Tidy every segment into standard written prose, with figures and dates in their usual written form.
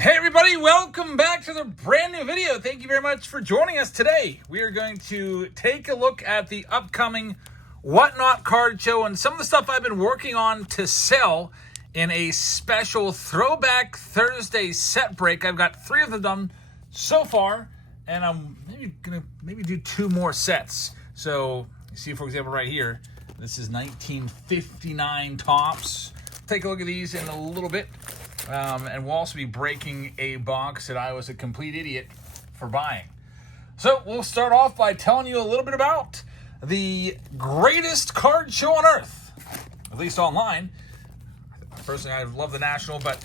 Hey everybody, welcome back to the brand new video. Thank you very much for joining us today. We are going to take a look at the upcoming Whatnot card show and some of the stuff I've been working on to sell in a special Throwback Thursday set break. I've got 3 of them done so far, and I'm gonna do 2 more sets. So you see, for example, right here, this is 1959 tops. Take a look at these in a little bit. And we'll also be breaking a box that I was a complete idiot for buying. So we'll start off by telling you a little bit about the greatest card show on earth, at least online. Personally, I love the National, but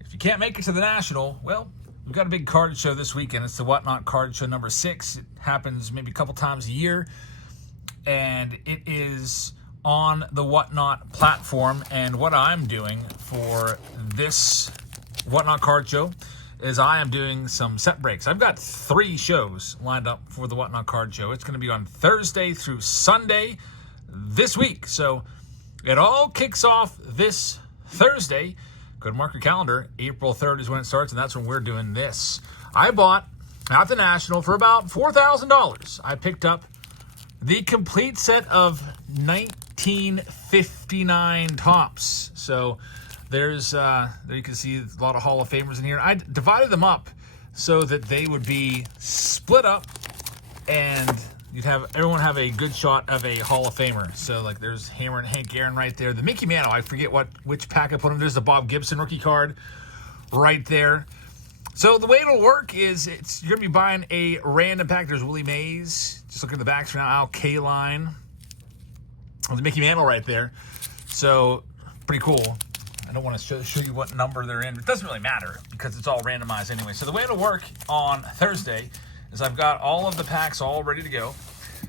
if you can't make it to the National, well, we've got a big card show this weekend. It's the Whatnot card show number 6. It happens maybe a couple times a year, and it is on the Whatnot platform. And what I'm doing for this Whatnot card show is I am doing some set breaks. I've got 3 shows lined up for the Whatnot card show. It's going to be on Thursday through Sunday this week. So it all kicks off this Thursday. Go to mark your calendar. April 3rd is when it starts, and that's when we're doing this. I bought at the National for about $4,000. I picked up the complete set of 1959 tops. So there's there you can see a lot of Hall of Famers in here. I divided them up so that they would be split up, and you'd have everyone have a good shot of a Hall of Famer. So like there's Hammer and Hank Aaron right there. The Mickey Mantle, I forget which pack I put in. There's the Bob Gibson rookie card right there. So the way it'll work is you're going to be buying a random pack. There's Willie Mays. Just look at the backs for now. Al Kaline. The Mickey Mantle right there. So pretty cool. I don't want to show you what number they're in. It doesn't really matter because it's all randomized anyway. So the way it'll work on Thursday is I've got all of the packs all ready to go.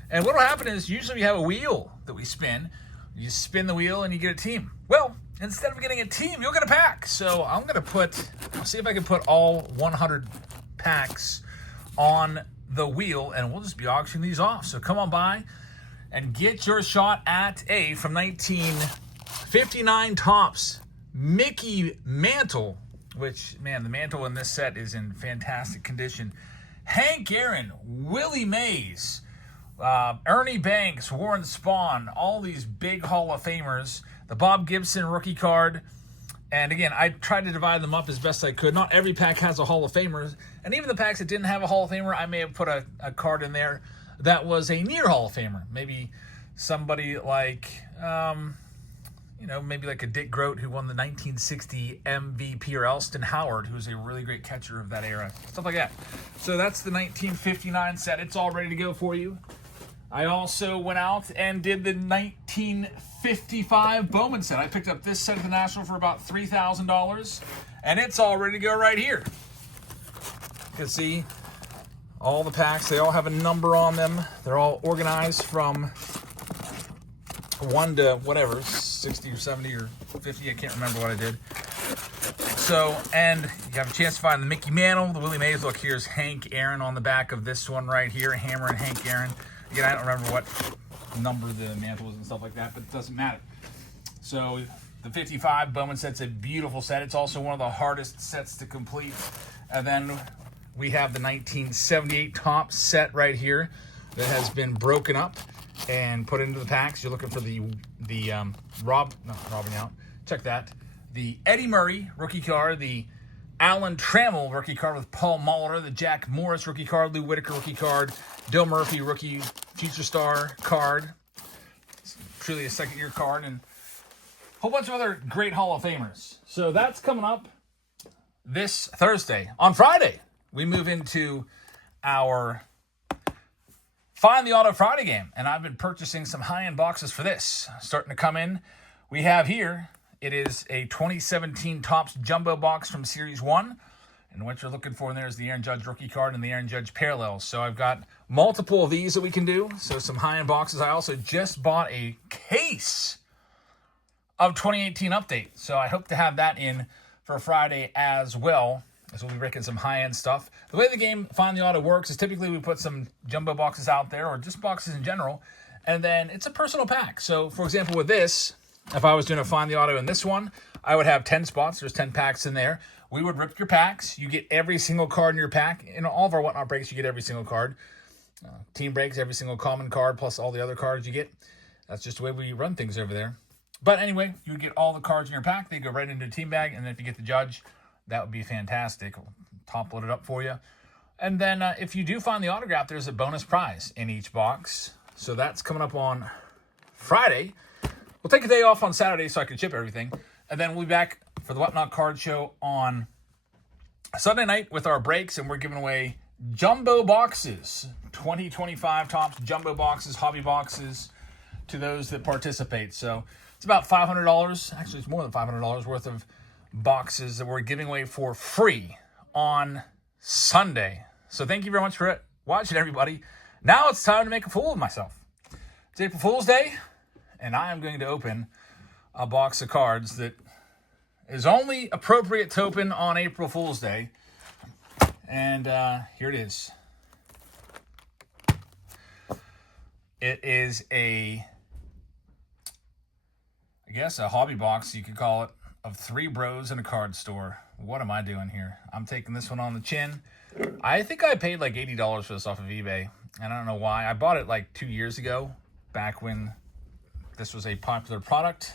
And what will happen is usually we have a wheel that we spin. You spin the wheel and you get a team. Well, instead of getting a team, you'll get a pack. So I'm going to see if I can put all 100 packs on the wheel, and we'll just be auctioning these off. So come on by and get your shot at a, from 1959 tops, Mickey Mantle, which, man, the mantle in this set is in fantastic condition. Hank Aaron, Willie Mays, Ernie Banks, Warren Spahn, all these big Hall of Famers. The Bob Gibson rookie card. And again, I tried to divide them up as best I could. Not every pack has a Hall of Famer. And even the packs that didn't have a Hall of Famer, I may have put a card in there that was a near Hall of Famer. Maybe somebody like, maybe like a Dick Groat who won the 1960 MVP, or Elston Howard, who's a really great catcher of that era. Stuff like that. So that's the 1959 set. It's all ready to go for you. I also went out and did the 1955 Bowman set. I picked up this set at the National for about $3,000, and it's all ready to go right here. You can see all the packs. They all have a number on them. They're all organized from 1 to whatever, 60 or 70 or 50. I can't remember what I did. So, and you have a chance to find the Mickey Mantle, the Willie Mays. Look, here's Hank Aaron on the back of this one right here, Hammer and Hank Aaron. Again, I don't remember what number the mantle was and stuff like that, but it doesn't matter. So the 55 Bowman set's a beautiful set. It's also one of the hardest sets to complete. And then we have the 1978 top set right here that has been broken up and put into the packs. You're looking for the Robin out. Check that. The Eddie Murray rookie card, the Alan Trammell rookie card with Paul Molitor, the Jack Morris rookie card, Lou Whitaker rookie card, Bill Murphy rookie future star card. It's truly a second-year card, and a whole bunch of other great Hall of Famers. So that's coming up this Thursday. On Friday, we move into our Find the Auto Friday game, and I've been purchasing some high-end boxes for this. Starting to come in. We have here, it is a 2017 Topps Jumbo box from Series 1. And what you're looking for in there is the Aaron Judge rookie card and the Aaron Judge parallels. So I've got multiple of these that we can do. So some high-end boxes. I also just bought a case of 2018 Update. So I hope to have that in for Friday as well, as we'll be breaking some high-end stuff. The way the game Find the Auto works is typically we put some jumbo boxes out there, or just boxes in general, and then it's a personal pack. So, for example, with this, if I was doing a Find the Auto in this one, I would have 10 spots. There's 10 packs in there. We would rip your packs. You get every single card in your pack. In all of our Whatnot breaks, you get every single card. Team breaks, every single common card, plus all the other cards you get. That's just the way we run things over there. But anyway, you would get all the cards in your pack. They go right into a team bag. And then if you get the judge, that would be fantastic. We'll top load it up for you. And then if you do find the autograph, there's a bonus prize in each box. So that's coming up on Friday. We'll take a day off on Saturday so I can ship everything. And then we'll be back for the Whatnot Card Show on Sunday night with our breaks. And we're giving away jumbo boxes. 2025 Topps jumbo boxes, hobby boxes to those that participate. So it's about $500. Actually, it's more than $500 worth of boxes that we're giving away for free on Sunday. So thank you very much for watching, everybody. Now it's time to make a fool of myself. It's April Fool's Day, and I am going to open a box of cards that is only appropriate to open on April Fool's Day. And here it is. It is I guess a hobby box, you could call it, of 3 bros in a card store. What am I doing here? I'm taking this one on the chin. I think I paid like $80 for this off of eBay. And I don't know why. I bought it like 2 years ago, back when this was a popular product.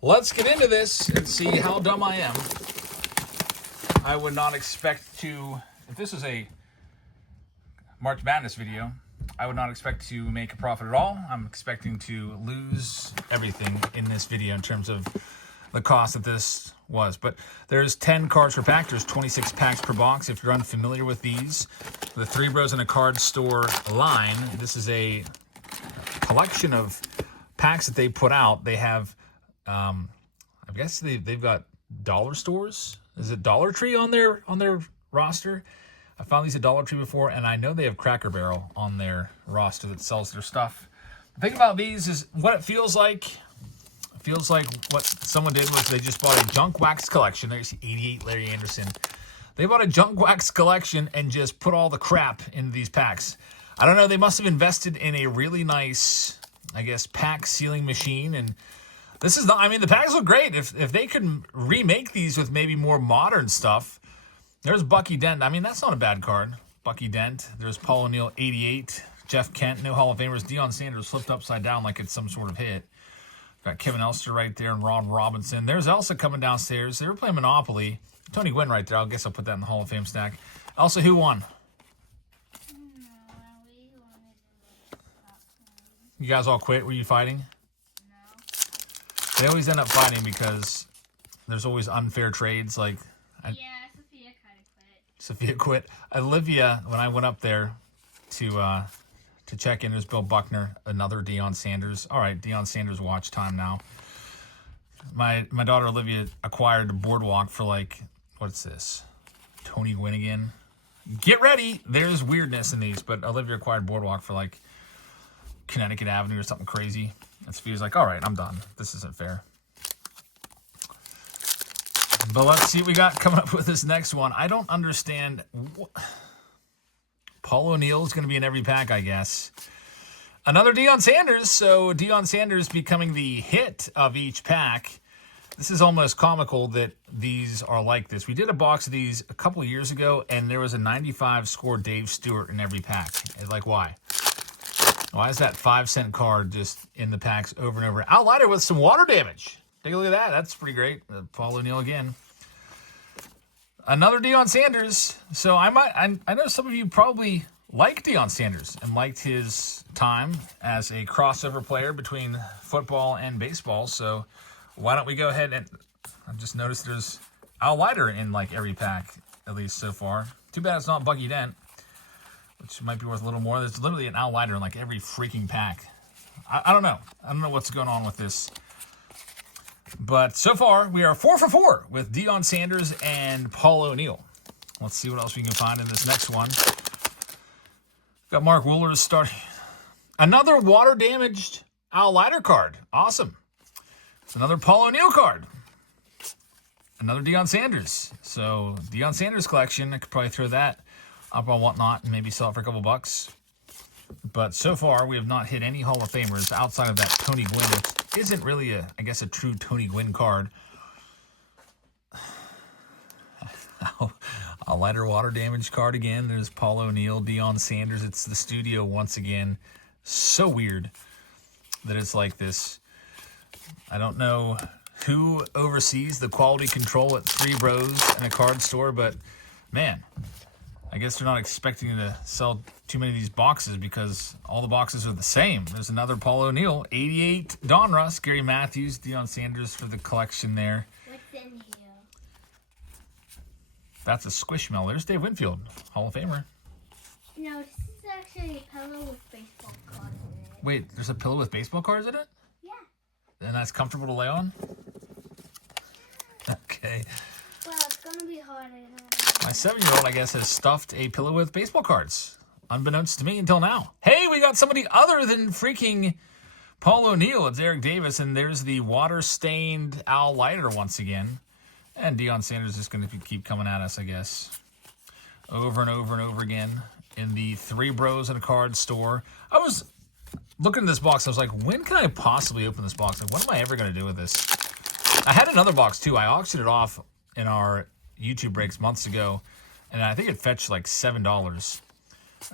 Let's get into this and see how dumb I am. I would not expect to, if this was a March Madness video, I would not expect to make a profit at all. I'm expecting to lose everything in this video in terms of the cost that this was. But there's 10 cards per pack. There's 26 packs per box. If you're unfamiliar with these, the 3 Bros in a Card Store line, this is a collection of packs that they put out. They have, I guess they've got dollar stores. Is it Dollar Tree on their roster? I found these at Dollar Tree before, and I know they have Cracker Barrel on their roster that sells their stuff. The thing about these is what it feels like. It feels like what someone did was they just bought a junk wax collection. There's 88 Larry Anderson. They bought a junk wax collection and just put all the crap into these packs. I don't know. They must have invested in a really nice, I guess, pack sealing machine. And this is not, I mean, the packs look great. If they could remake these with maybe more modern stuff. There's Bucky Dent. I mean, that's not a bad card. Bucky Dent. There's Paul O'Neill, 88. Jeff Kent, no Hall of Famers. Deion Sanders flipped upside down like it's some sort of hit. Got Kevin Elster right there and Ron Robinson. There's Elsa coming downstairs. They were playing Monopoly. Tony Gwynn right there. I guess I'll put that in the Hall of Fame stack. Elsa, who won? You guys all quit? Were you fighting? No. They always end up fighting because there's always unfair trades. Like, Yeah, Sophia kind of quit. Sophia quit. Olivia, when I went up there to check in, there's Bill Buckner, another Deion Sanders. All right, Deion Sanders watch time now. My daughter Olivia acquired a boardwalk for like, what's this? Tony Gwynn again. Get ready. There's weirdness in these, but Olivia acquired boardwalk for like Connecticut Avenue or something crazy. And Sophia's like, all right, I'm done. This isn't fair. But let's see what we got coming up with this next one. I don't understand. Paul O'Neill is going to be in every pack, I guess. Another Deion Sanders. So Deion Sanders becoming the hit of each pack. This is almost comical that these are like this. We did a box of these a couple of years ago, and there was a 95 score Dave Stewart in every pack. It's like, why? Why is that 5-cent card just in the packs over and over? Outlighter with some water damage. Take a look at that. That's pretty great. Paul O'Neill again. Another Deion Sanders. So I know some of you probably like Deion Sanders and liked his time as a crossover player between football and baseball. So why don't we go ahead and I just noticed there's Outlighter in like every pack, at least so far. Too bad it's not Bucky Dent, which might be worth a little more. There's literally an Outlighter in like every freaking pack. I don't know. I don't know what's going on with this. But so far, we are 4 for 4 with Deion Sanders and Paul O'Neill. Let's see what else we can find in this next one. Got Mark Wohlers starting. Another water-damaged Outlighter card. Awesome. It's another Paul O'Neill card. Another Deion Sanders. So, Deion Sanders collection. I could probably throw that up on Whatnot and maybe sell it for a couple bucks. But so far, we have not hit any Hall of Famers outside of that Tony Gwynn, which isn't really, I guess, a true Tony Gwynn card. A lighter water damage card again. There's Paul O'Neill, Deion Sanders. It's the studio once again. So weird that it's like this. I don't know who oversees the quality control at Three Bros and a card store, but man, I guess they're not expecting to sell too many of these boxes because all the boxes are the same. There's another Paul O'Neill, 88 Donruss, Gary Matthews, Deion Sanders for the collection there. What's in here? That's a Squishmallow. There's Dave Winfield, Hall of Famer. No, this is actually a pillow with baseball cards in it. Wait, there's a pillow with baseball cards in it? Yeah. And that's comfortable to lay on? Okay. Well, it's going to be hard. My 7-year-old, I guess, has stuffed a pillow with baseball cards. Unbeknownst to me until now. Hey, we got somebody other than freaking Paul O'Neill. It's Eric Davis, and there's the water-stained Al Leiter once again. And Deion Sanders is just going to keep coming at us, I guess. Over and over and over again in the Three Bros and a card store. I was looking at this box. I was like, when can I possibly open this box? Like, what am I ever going to do with this? I had another box, too. I auctioned it off in our YouTube breaks months ago, and I think it fetched like $7.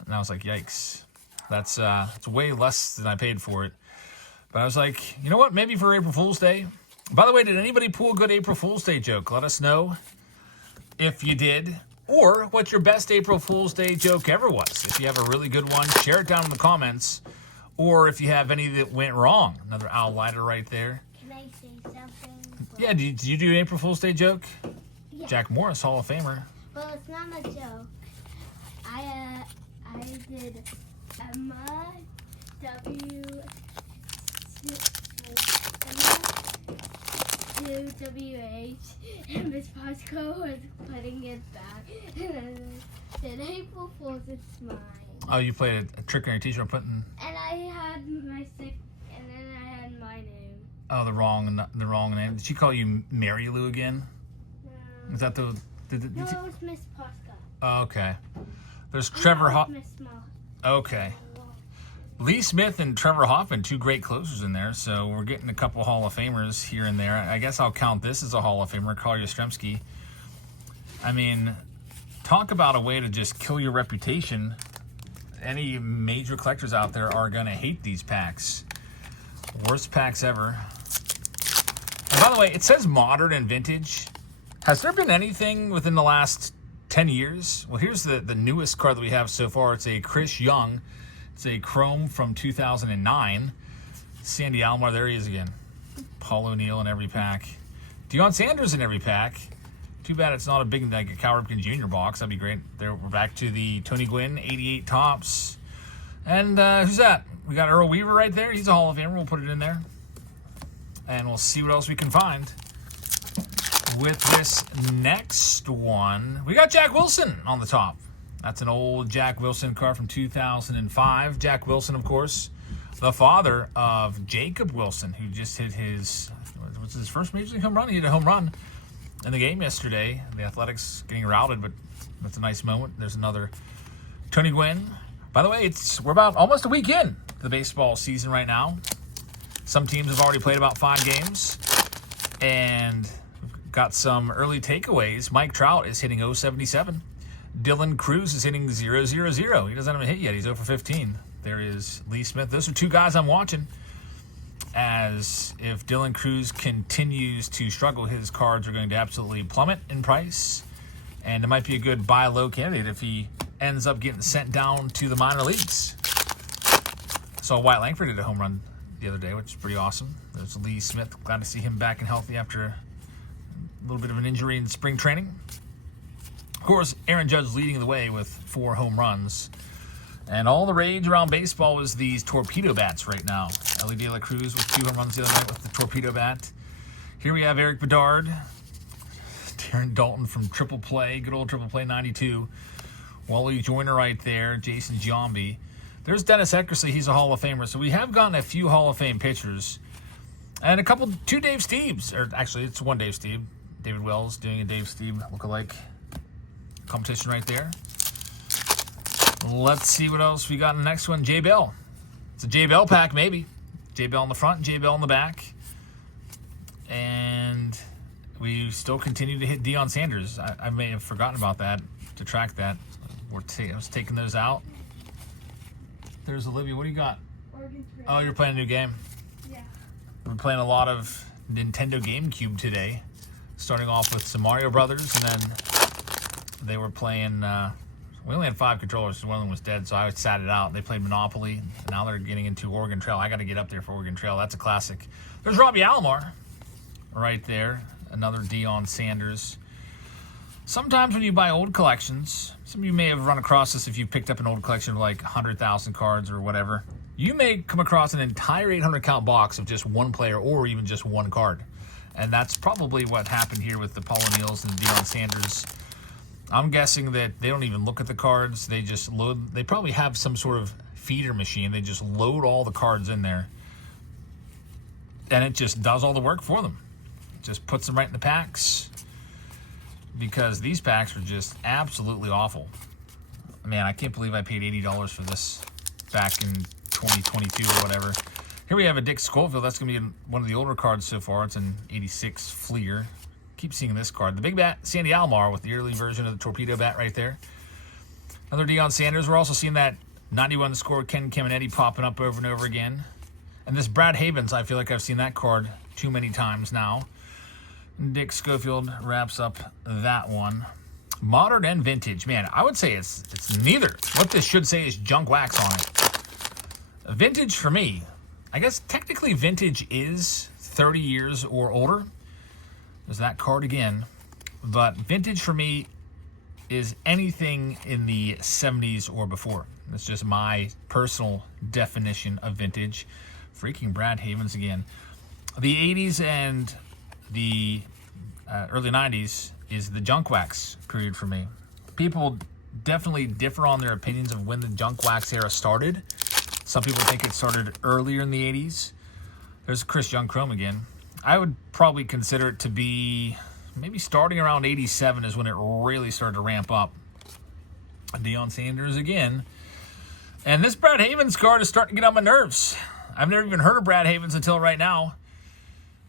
And I was like, yikes. That's it's way less than I paid for it. But I was like, you know what? Maybe for April Fool's Day. By the way, did anybody pull a good April Fool's Day joke? Let us know if you did. Or what your best April Fool's Day joke ever was. If you have a really good one, share it down in the comments. Or if you have any that went wrong. Another Al Leiter right there. Can I say something? Yeah, did you do an April Fool's Day joke? Yeah. Jack Morris, Hall of Famer. Well, it's not a joke. I did Emma W. Emma to WH, and Miss Pasco was putting it back. And I said, April Fool's, it's mine. Oh, you played a trick on your t-shirt putting... And I had my sick, and then I had my name. Oh, the wrong name. Did she call you Mary Lou again? No. Is that the... No, it was Miss Pasco. Oh, okay. There's Trevor Miss Small. Okay. Lee Smith and Trevor Hoffman, two great closers in there. So we're getting a couple Hall of Famers here and there. I guess I'll count this as a Hall of Famer, Carl Yastrzemski. I mean, talk about a way to just kill your reputation. Any major collectors out there are going to hate these packs. Worst packs ever. And by the way, it says modern and vintage. Has there been anything within the last 10 years? Well, here's the newest card that we have so far. It's a Chris Young. It's a Chrome from 2009. Sandy Alomar, there he is again. Paul O'Neill in every pack. Deion Sanders in every pack. Too bad it's not a big, like a Cal Ripken Jr. box. That'd be great. There, we're back to the Tony Gwynn, 88 tops. And who's that? We got Earl Weaver right there. He's a Hall of Famer. We'll put it in there. And we'll see what else we can find. With this next one, we got Jack Wilson on the top. That's an old Jack Wilson card from 2005. Jack Wilson, of course, the father of Jacob Wilson, who just hit what's his first Major League home run? He hit a home run in the game yesterday. The Athletics getting routed, but that's a nice moment. There's another Tony Gwynn. By the way, we're about almost a week in to the baseball season right now. Some teams have already played about 5 games. And got some early takeaways. Mike Trout is hitting 0.77. Dylan Cruz is hitting 0.00. He doesn't have a hit yet. He's 0 for 15. There is Lee Smith. Those are two guys I'm watching. As if Dylan Cruz continues to struggle, his cards are going to absolutely plummet in price. And it might be a good buy low candidate if he ends up getting sent down to the minor leagues. So Wyatt Langford did a home run the other day, which is pretty awesome. There's Lee Smith. Glad to see him back and healthy after a little bit of an injury in spring training. Of course, Aaron Judge leading the way with 4 home runs. And all the rage around baseball is these torpedo bats right now. Ellie De La Cruz with 2 home runs the other night with the torpedo bat. Here we have Eric Bedard. Darren Dalton from Triple Play, good old Triple Play 92. Wally Joyner right there, Jason Giambi. There's Dennis Eckersley, he's a Hall of Famer. So we have gotten a few Hall of Fame pitchers. And two Dave Steebs. Or actually, it's one Dave Steeb. David Wells doing a Dave Steeb lookalike competition right there. Let's see what else we got in the next one. J Bell. It's a J Bell pack, maybe. J Bell in the front, J Bell in the back. And we still continue to hit Deion Sanders. I may have forgotten about that, to track that. I was taking those out. There's Olivia. What do you got? Oh, you're playing a new game? Yeah. We're playing a lot of Nintendo GameCube today. Starting off with some Mario Brothers, and then they were playing... we only had 5 controllers, so one of them was dead, so I sat it out. They played Monopoly, and now they're getting into Oregon Trail. I got to get up there for Oregon Trail. That's a classic. There's Robbie Alomar right there. Another Deion Sanders. Sometimes when you buy old collections, some of you may have run across this if you picked up an old collection of like 100,000 cards or whatever. You may come across an entire 800 count box of just one player or even just one card. And that's probably what happened here with the Paul O'Neills and Deion Sanders. I'm guessing that they don't even look at the cards. They just load. They probably have some sort of feeder machine. They just load all the cards in there. And it just does all the work for them. It just puts them right in the packs. Because these packs are just absolutely awful. Man, I can't believe I paid $80 for this back in 2022 or whatever. Here we have a Dick Schofield. That's going to be one of the older cards so far. It's an 86 Fleer. Keep seeing this card. The big bat, Sandy Alomar, with the early version of the torpedo bat right there. Another Deion Sanders. We're also seeing that 91 score Ken Caminiti popping up over and over again. And this Brad Havens, I feel like I've seen that card too many times now. Dick Schofield wraps up that one. Modern and vintage. Man, I would say it's neither. What this should say is junk wax on it. Vintage for me, I guess technically vintage is 30 years or older. There's that card again. But vintage for me is anything in the 70s or before. That's just my personal definition of vintage. Freaking Brad Havens again. The 80s and the early 90s is the junk wax period for me. People definitely differ on their opinions of when the junk wax era started. Some people think it started earlier in the 80s. There's Chris Young Chrome again. I would probably consider it to be maybe starting around 87 is when it really started to ramp up. Deion Sanders again. And this Brad Havens card is starting to get on my nerves. I've never even heard of Brad Havens until right now.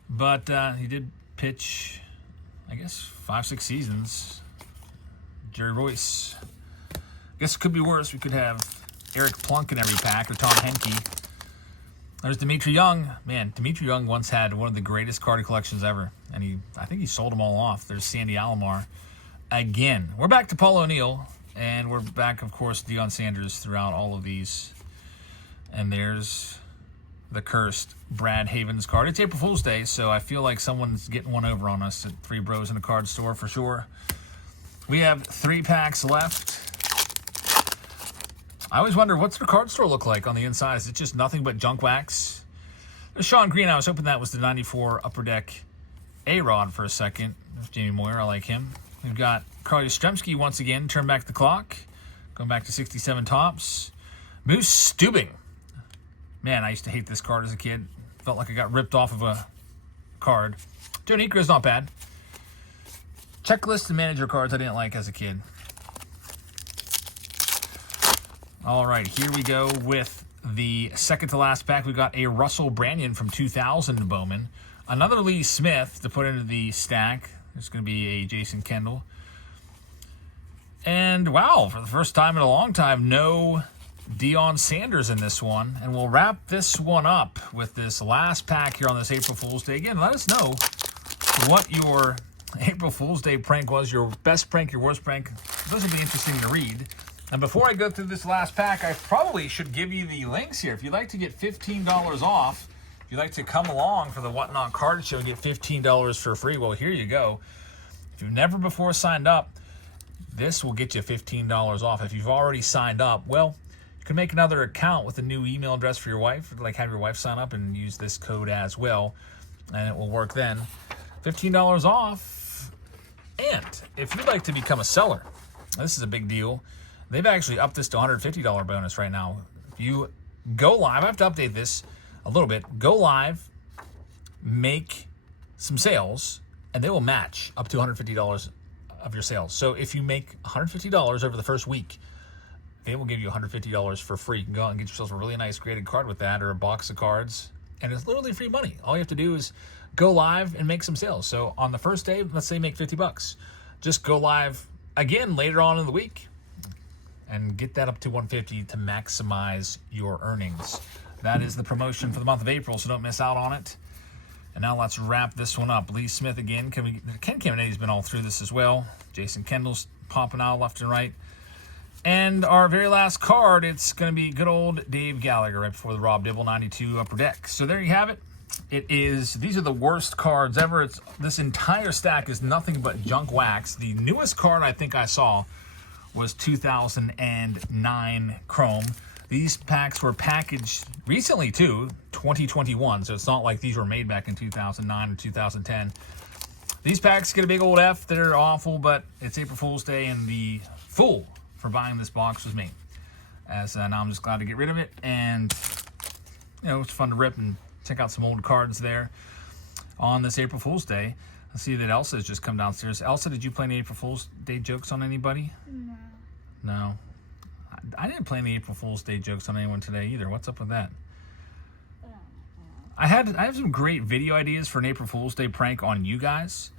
But he did pitch, I guess, 5-6 seasons. Jerry Royce. I guess it could be worse. We could have Eric Plunk in every pack or Tom Henke. There's Dimitri Young. Man, Dimitri Young once had one of the greatest card collections ever. And I think he sold them all off. There's Sandy Alomar. Again, we're back to Paul O'Neill. And we're back, of course, Deion Sanders throughout all of these. And there's the cursed Brad Havens card. It's April Fool's Day, so I feel like someone's getting one over on us at Three Bros in a Card Store for sure. We have 3 packs left. I always wonder, what's the card store look like on the inside? Is it just nothing but junk wax? There's Sean Green. I was hoping that was the 94 Upper Deck A-Rod for a second. There's Jamie Moyer. I like him. We've got Carl Yastrzemski once again. Turn back the clock. Going back to 67 tops. Moose Stubing. Man, I used to hate this card as a kid. Felt like I got ripped off of a card. Joe Niekro's not bad. Checklist and manager cards I didn't like as a kid. All right, here we go with the second to last pack. We've got a Russell Branyan from 2000 Bowman. Another Lee Smith to put into the stack. There's going to be a Jason Kendall. And wow, for the first time in a long time, no Deion Sanders in this one. And we'll wrap this one up with this last pack here on this April Fool's Day. Again, let us know what your April Fool's Day prank was, your best prank, your worst prank. Those will be interesting to read. And before I go through this last pack, I probably should give you the links here. If you'd like to get $15 off, if you'd like to come along for the Whatnot Card Show and get $15 for free, well, here you go. If you've never before signed up, this will get you $15 off. If you've already signed up, well, you can make another account with a new email address for your wife, like have your wife sign up and use this code as well, and it will work then. $15 off. And if you'd like to become a seller, this is a big deal. They've actually upped this to $150 bonus right now. If you go live, I have to update this a little bit. Go live, make some sales, and they will match up to $150 of your sales. So if you make $150 over the first week, they will give you $150 for free. You can go out and get yourself a really nice graded card with that or a box of cards, and it's literally free money. All you have to do is go live and make some sales. So on the first day, let's say make $50. Just go live again later on in the week and get that up to 150 to maximize your earnings. That is the promotion for the month of April, so don't miss out on it. And now let's wrap this one up. Lee Smith again. Ken Caminiti's been all through this as well. Jason Kendall's popping out left and right. And our very last card, it's going to be good old Dave Gallagher right before the Rob Dibble 92 Upper Deck. So there you have it. These are the worst cards ever. This entire stack is nothing but junk wax. The newest card I think I saw was 2009 Chrome. These packs were packaged recently too, 2021, so it's not like these were made back in 2009 or 2010. These packs get a big old F. They're awful, but it's April Fool's Day, and the fool for buying this box was me. As now I'm just glad to get rid of it, and it's fun to rip and check out some old cards there on this April Fool's Day. I see that Elsa has just come downstairs. Elsa, did you play any April Fool's Day jokes on anybody? No. No. I didn't play any April Fool's Day jokes on anyone today either. What's up with that? I have some great video ideas for an April Fool's Day prank on you guys,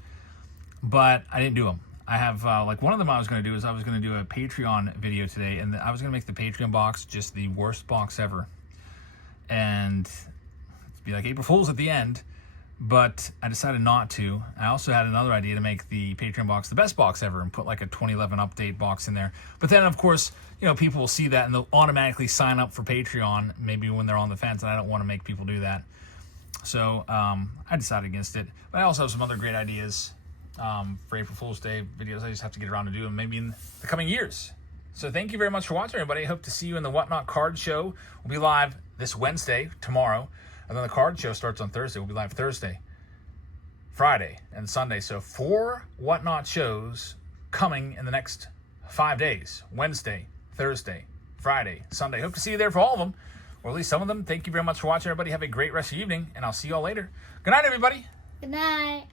but I didn't do them. I have, like, one of them I was going to do is I was going to do a Patreon video today, and I was going to make the Patreon box just the worst box ever. And it'd be like April Fool's at the end, but I decided not to. I also had another idea to make the Patreon box the best box ever and put like a 2011 update box in there. But then, of course, people will see that and they'll automatically sign up for Patreon maybe when they're on the fence, and I don't want to make people do that. So I decided against it. But I also have some other great ideas for April Fool's Day videos. I just have to get around to do them maybe in the coming years. So thank you very much for watching, everybody. I hope to see you in the Whatnot Card Show. We'll be live this Wednesday, tomorrow. And then the card show starts on Thursday. We'll be live Thursday, Friday, and Sunday. So 4 Whatnot shows coming in the next 5 days. Wednesday, Thursday, Friday, Sunday. Hope to see you there for all of them, or at least some of them. Thank you very much for watching, everybody. Have a great rest of your evening, and I'll see you all later. Good night, everybody. Good night.